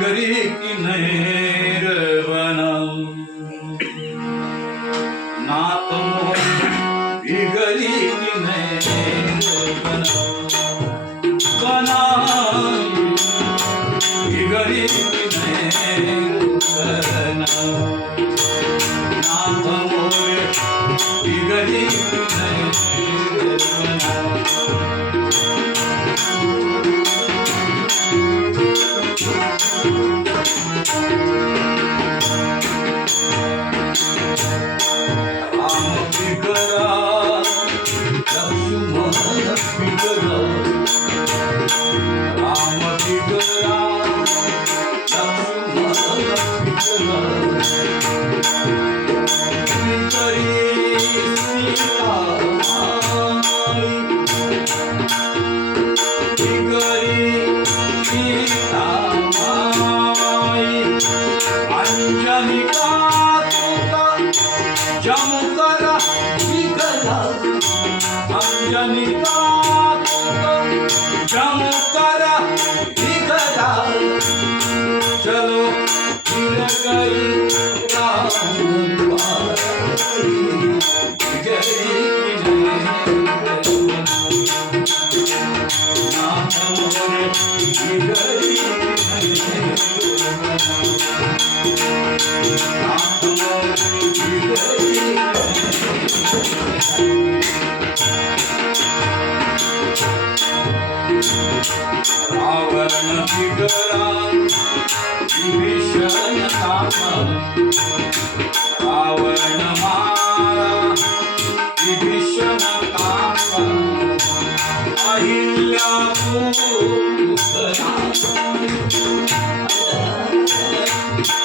गरी किनेरवना नाथ मोह बिगरी किनेरवना बना बिगरी किनेरवना नाथ मोह बिगरी किनेरवना I will.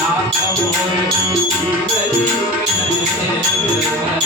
I'm going to be to be ready.